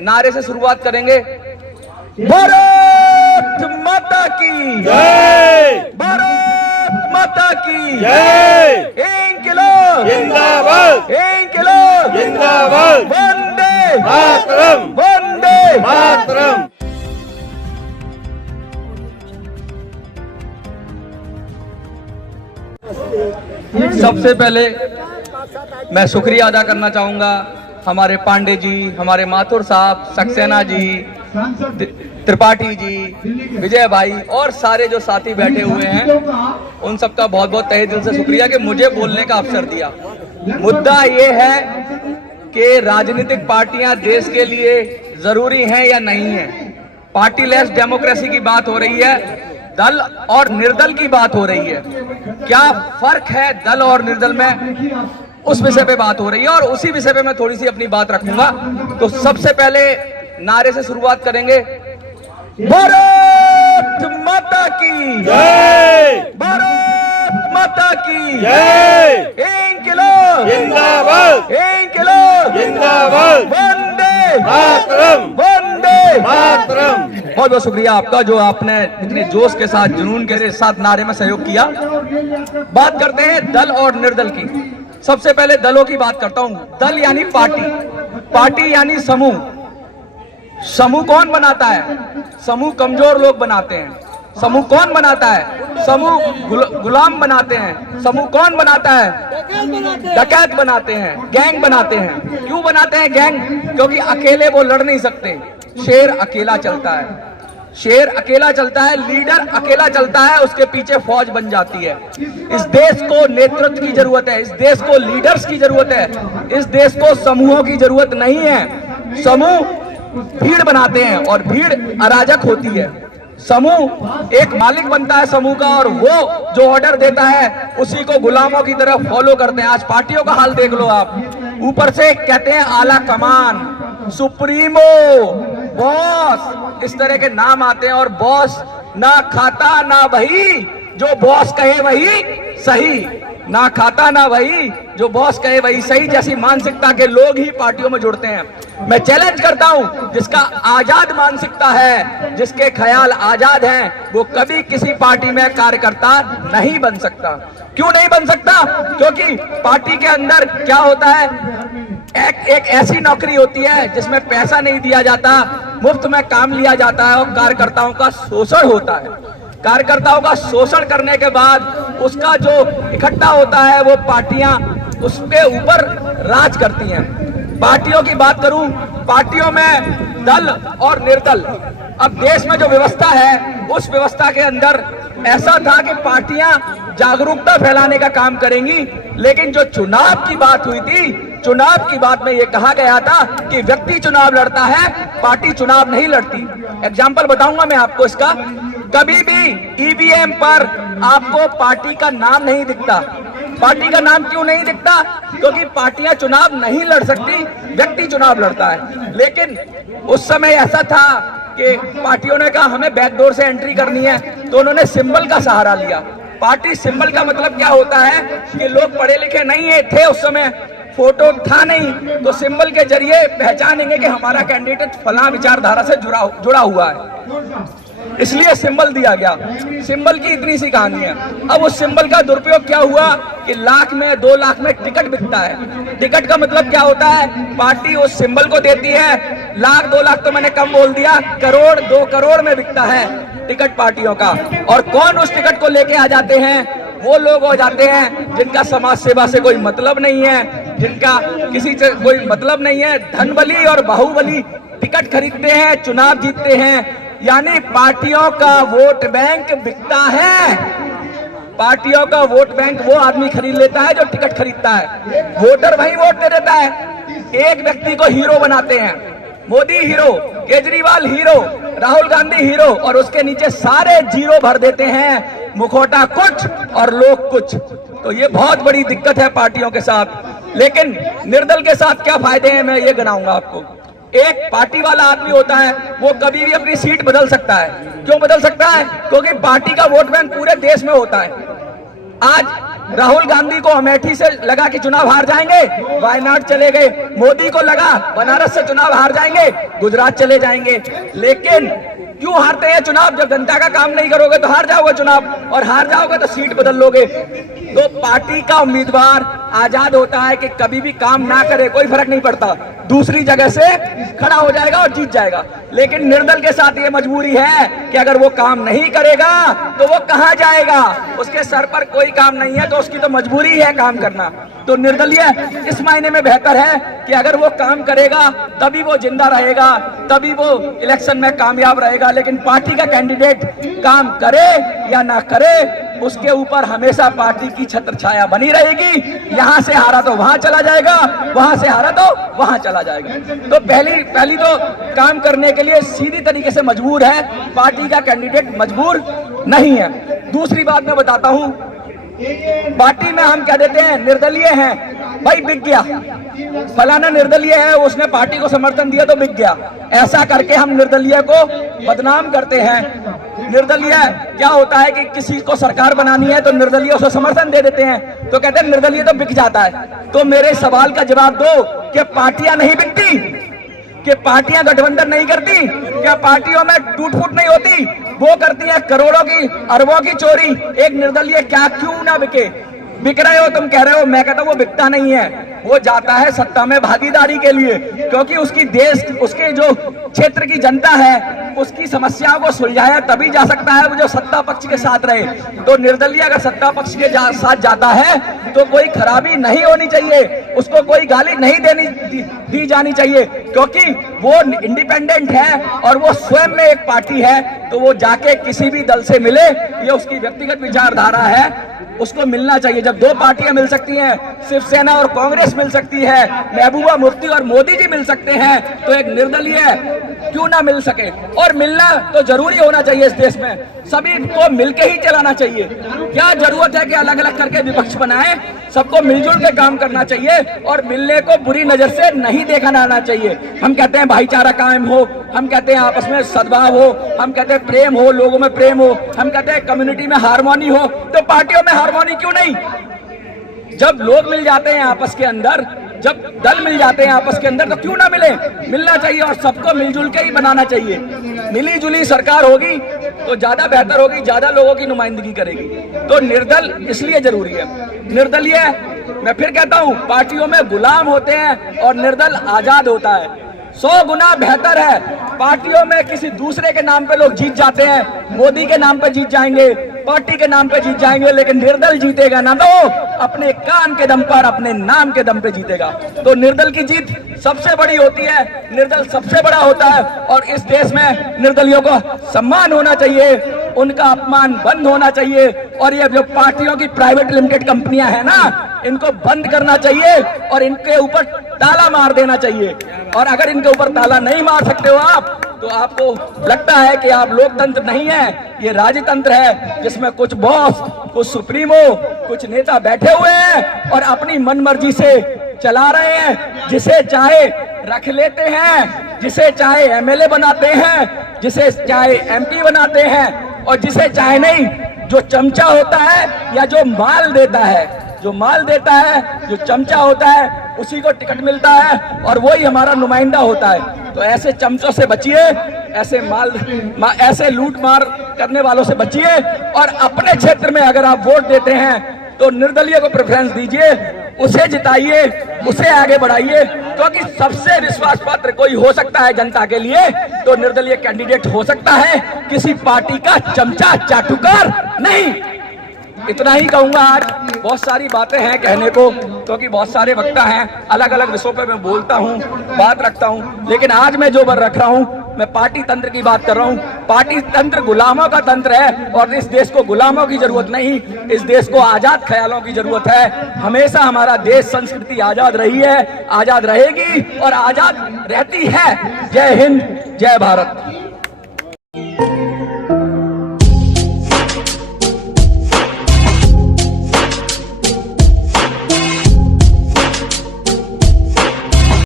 नारे से शुरुआत करेंगे। भारत माता की जय, भारत माता की जय, इंकिलाब जिंदाबाद, इंकिलाब जिंदाबाद, वंदे मातरम, वंदे मातरम। सबसे पहले मैं शुक्रिया अदा करना चाहूंगा हमारे पांडे जी, हमारे माथुर साहब, सक्सेना जी, त्रिपाठी जी, विजय भाई और सारे जो साथी बैठे हुए हैं, उन सबका बहुत बहुत तहे दिल से शुक्रिया कि मुझे बोलने का अवसर दिया। मुद्दा ये है कि राजनीतिक पार्टियां देश के लिए जरूरी हैं या नहीं है। पार्टी लेस डेमोक्रेसी की बात हो रही है, दल और निर्दल की बात हो रही है। क्या फर्क है दल और निर्दल में, उस विषय पे बात हो रही है और उसी विषय पे मैं थोड़ी सी अपनी बात रखूंगा। तो सबसे पहले नारे से शुरुआत करेंगे। भारत माता की जय, भारत माता की जय, इंकिलाब जिंदाबाद, इंकिलाब जिंदाबाद, वंदे मातरम, वंदे मातरम। बहुत बहुत शुक्रिया आपका जो आपने इतने जोश के साथ, जुनून के साथ नारे में सहयोग किया। बात करते हैं दल और निर्दल की। सबसे पहले दलों की बात करता हूं। दल यानी पार्टी, पार्टी यानी समूह। समूह कौन बनाता है? समूह कमजोर लोग बनाते हैं। समूह कौन बनाता है? समूह गुलाम बनाते हैं। समूह कौन बनाता है? डकैत बनाते हैं, गैंग बनाते हैं। क्यों बनाते हैं गैंग? क्योंकि अकेले वो लड़ नहीं सकते। शेर अकेला चलता है, शेर अकेला चलता है, लीडर अकेला चलता है, उसके पीछे फौज बन जाती है। इस देश को नेतृत्व की जरूरत है, इस देश को लीडर्स की जरूरत है, इस देश को समूहों की जरूरत नहीं है। समूह भीड़ बनाते हैं और भीड़ अराजक होती है। समूह एक मालिक बनता है समूह का और वो जो ऑर्डर देता है उसी को गुलामों की तरह फॉलो करते हैं। आज पार्टियों का हाल देख लो आप, ऊपर से कहते हैं आला कमान, सुप्रीमो, बॉस, इस तरह के नाम आते हैं और बॉस ना खाता ना वही जो बॉस कहे वही सही, ना खाता ना वही जो बॉस कहे वही सही जैसी मानसिकता के लोग ही पार्टियों में जुड़ते हैं। मैं चैलेंज करता हूं, जिसका आजाद मानसिकता है, जिसके ख्याल आजाद हैं, वो कभी किसी पार्टी में कार्यकर्ता नहीं बन सकता। क्यों नहीं बन सकता? क्योंकि पार्टी के अंदर क्या होता है, एक ऐसी नौकरी होती है जिसमें पैसा नहीं दिया जाता, मुफ्त में काम लिया जाता है और कार्यकर्ताओं का शोषण होता है। कार्यकर्ताओं का शोषण करने के बाद उसका जो इकट्ठा होता है वो पार्टियां उसके ऊपर राज करती हैं। पार्टियों की बात करूं, पार्टियों में दल और निर्दल, अब देश में जो व्यवस्था है उस व्यवस्था के अंदर ऐसा था कि पार्टियां जागरूकता फैलाने का काम करेंगी, लेकिन जो चुनाव की बात हुई थी, चुनाव की बात में यह कहा गया था कि व्यक्ति चुनाव लड़ता है, पार्टी चुनाव नहीं लड़ती। एग्जाम्पल बताऊंगा मैं आपको इसका। कभी भी ईवीएम पर आपको पार्टी का नाम नहीं दिखता। पार्टी का नाम क्यों नहीं दिखता? क्योंकि पार्टियां चुनाव नहीं लड़ सकती, व्यक्ति चुनाव लड़ता है। लेकिन उस समय ऐसा था कि पार्टियों ने कहा हमें बैकडोर से एंट्री करनी है, तो उन्होंने सिंबल का सहारा लिया। पार्टी सिंबल का मतलब क्या होता है कि लोग पढ़े लिखे नहीं थे उस समय, फोटो था नहीं, तो सिंबल के जरिए पहचानेंगे कि हमारा कैंडिडेट फलां विचारधारा से जुड़ा हुआ है, इसलिए सिंबल दिया गया। सिंबल की इतनी सी कहानी है। अब उस सिंबल का दुरुपयोग क्या हुआ कि लाख में 2 लाख में टिकट बिकता है। टिकट का मतलब क्या होता है? पार्टी उस सिंबल को देती है, लाख 2 लाख तो मैंने कम बोल दिया, करोड़ 2 करोड़ में बिकता है टिकट पार्टियों का। और कौन उस टिकट को लेके आ जाते हैं? वो लोग हो जाते हैं जिनका समाज सेवा से कोई मतलब नहीं है, जिनका किसी से कोई मतलब नहीं है, धनबली और बाहुबली टिकट खरीदते हैं, चुनाव जीतते हैं। यानी पार्टियों का वोट बैंक बिकता है। पार्टियों का वोट बैंक वो आदमी खरीद लेता है जो टिकट खरीदता है। वोटर वही वोट दे देता है। एक व्यक्ति को हीरो बनाते हैं, Modi hero, Kejriwal hero, Rahul Gandhi hero, और उसके नीचे सारे जीरो भर देते हैं, मुखौटा कुछ और लोग कुछ। तो ये बहुत बड़ी दिक्कत है पार्टियों के साथ। लेकिन निर्दल के साथ क्या फायदे हैं, मैं ये गिनाऊंगा आपको। एक पार्टी वाला आदमी होता है, वो कभी भी अपनी सीट बदल सकता है। क्यों बदल सकता है? क्योंकि पार्टी का वोट बैंक पूरे देश में होता है। आज राहुल गांधी को अमेठी से लगा कि चुनाव हार जाएंगे, वायनाड चले गए। मोदी को लगा बनारस से चुनाव हार जाएंगे, गुजरात चले जाएंगे। लेकिन क्यों हारते हैं चुनाव? जब जनता का काम नहीं करोगे तो हार जाओगे चुनाव, और हार जाओगे तो सीट बदल लोगे। तो पार्टी का उम्मीदवार आजाद होता है कि कभी भी काम ना करे, कोई फर्क नहीं पड़ता, दूसरी जगह से खड़ा हो जाएगा और जीत जाएगा। लेकिन निर्दल के साथ ये मजबूरी है कि अगर वो काम नहीं करेगा तो वो कहां जाएगा? उसके सर पर कोई काम नहीं है, तो उसकी तो मजबूरी है काम करना। तो निर्दलीय इस मायने में बेहतर है कि अगर वो काम करेगा तभी वो जिंदा रहेगा, तभी वो इलेक्शन में कामयाब रहेगा। लेकिन पार्टी का कैंडिडेट काम करे या ना करे, उसके ऊपर हमेशा पार्टी की छत्र छाया बनी रहेगी। यहां से हारा तो वहां चला जाएगा, वहां से हारा तो वहां चला जाएगा। तो पहली तो काम करने के लिए सीधी तरीके से मजबूर है, पार्टी का कैंडिडेट मजबूर नहीं है। दूसरी बात मैं बताता हूं, पार्टी में हम कह देते हैं निर्दलीय हैं, भाई बिक गया, फलाना निर्दलीय है, उसने पार्टी को समर्थन दिया तो बिक गया। ऐसा करके हम निर्दलीय को बदनाम करते हैं। निर्दलीय क्या होता है कि किसी को सरकार बनानी है तो निर्दलीय उसको समर्थन दे देते हैं, तो कहते हैं निर्दलीय तो बिक जाता है। तो मेरे सवाल का जवाब दो कि पार्टियां नहीं बिकती? कि पार्टियां गठबंधन नहीं करती? क्या पार्टियों में टूट फूट नहीं होती? वो करती है करोड़ों की अरबों की चोरी। एक निर्दलीय क्या क्यों ना बिके? बिक रहे हो, तुम कह रहे हो, मैं कहता हूं वो बिकता नहीं है, वो जाता है सत्ता में भागीदारी के लिए, क्योंकि उसकी देश, उसके जो क्षेत्र की जनता है उसकी समस्याओं को सुलझाया तभी जा सकता है वो जो सत्ता पक्ष के साथ रहे। तो निर्दलीय अगर सत्ता पक्ष के साथ जाता है तो कोई खराबी नहीं होनी चाहिए, उसको कोई गाली नहीं दी जानी चाहिए, क्योंकि वो इंडिपेंडेंट है और वो स्वयं में एक पार्टी है। तो वो जाके किसी भी दल से मिले, ये उसकी व्यक्तिगत विचारधारा है, उसको मिलना चाहिए। जब दो पार्टियां मिल सकती हैं, शिवसेना और कांग्रेस मिल सकती है, महबूबा मुफ्ती और मोदी जी मिल सकते हैं, तो एक निर्दलीय क्यों ना मिल सके? और मिलना तो जरूरी होना चाहिए इस देश में, सभी को मिलके ही चलाना चाहिए। क्या जरूरत है कि अलग अलग करके विपक्ष बनाए? सबको मिलजुल के काम करना चाहिए और मिलने को बुरी नजर से नहीं देखा जाना चाहिए। हम कहते हैं भाईचारा कायम हो, हम कहते हैं आपस में सद्भाव हो, हम कहते हैं प्रेम हो, लोगों में प्रेम हो, हम कहते हैं कम्युनिटी में हार्मोनी हो। तो पार्टियों में हार्मोनी क्यों नहीं? जब लोग मिल जाते हैं आपस के अंदर, जब दल मिल जाते हैं आपस के अंदर, तो क्यों ना मिले? मिलना चाहिए और सबको मिलजुल के ही बनाना चाहिए। मिली जुली सरकार होगी तो ज्यादा बेहतर होगी, ज्यादा लोगों की नुमाइंदगी करेगी। तो निर्दल इसलिए जरूरी है। निर्दलीय, मैं फिर कहता हूं, पार्टियों में गुलाम होते हैं और निर्दल आजाद होता है। 100 गुना बेहतर है। पार्टियों में किसी दूसरे के नाम पे लोग जीत जाते हैं, मोदी के नाम पे जीत जाएंगे, पार्टी के नाम पे जीत जाएंगे, लेकिन निर्दल जीतेगा ना, तो अपने काम के दम पर, अपने नाम के दम पे जीतेगा। तो निर्दल की जीत सबसे बड़ी होती है, निर्दल सबसे बड़ा होता है। और इस देश में निर्दलियों को सम्मान होना चाहिए, उनका अपमान बंद होना चाहिए। और ये जो पार्टियों की प्राइवेट लिमिटेड कंपनियां हैं ना, इनको बंद करना चाहिए और इनके ऊपर ताला मार देना चाहिए। और अगर इनके ऊपर ताला नहीं मार सकते हो आप, तो आपको लगता है कि आप लोकतंत्र नहीं है, ये राजतंत्र है, जिसमें कुछ बॉस, कुछ सुप्रीमो, कुछ नेता बैठे हुए हैं और अपनी मनमर्जी से चला रहे हैं। जिसे चाहे रख लेते हैं, जिसे चाहे एमएलए बनाते हैं, जिसे चाहे एमपी बनाते हैं, और जिसे चाहे नहीं। जो चमचा होता है या जो माल देता है, जो माल देता है, जो चमचा होता है, उसी को टिकट मिलता है और वही हमारा नुमाइंदा होता है। तो ऐसे चमचों से बचिए, ऐसे लूट मार करने वालों से बचिए। और अपने क्षेत्र में अगर आप वोट देते हैं तो निर्दलीय को प्रेफरेंस दीजिए, उसे जिताइए, उसे आगे बढ़ाइए, क्योंकि सबसे विश्वास पात्र कोई हो सकता है जनता के लिए तो निर्दलीय कैंडिडेट हो सकता है, किसी पार्टी का चमचा चाटुकार नहीं। इतना ही कहूंगा। आज बहुत सारी बातें हैं कहने को, क्योंकि बहुत सारे वक्ता हैं, अलग अलग विषयों पे मैं बोलता हूं, बात रखता हूं, लेकिन आज मैं जो रख रहा हूं, मैं पार्टी तंत्र की बात कर रहा हूं। पार्टी तंत्र गुलामों का तंत्र है और इस देश को गुलामों की जरूरत नहीं, इस देश को आजाद ख्यालों की जरूरत है। हमेशा हमारा देश, संस्कृति आजाद रही है, आजाद रहेगी और आजाद रहती है। जय हिंद, जय भारत।